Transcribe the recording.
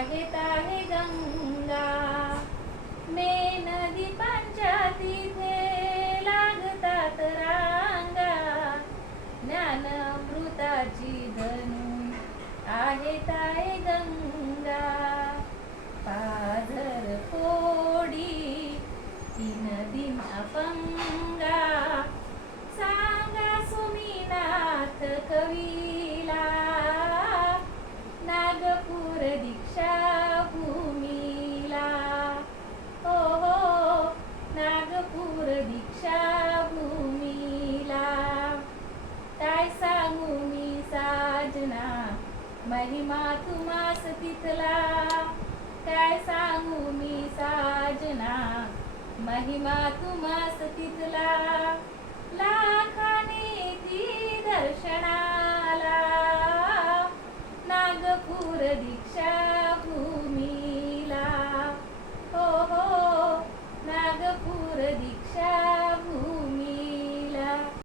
आहे गंगा. नदीपांच्या तिथे लागतात रांगा. ज्ञानामृताची धनु आहे गंगा. पाझर फोडी ती नदी अपंगा. सांगा सुमीनाथ कवीला नागपूर दीक्षा भूमीला. हो हो नागपूर दीक्षा भूमीला. काय सांगू मी साजना महिमा तुम्हास तिथला. काय सांगू मी साजना महिमा तुम्हास तिथला.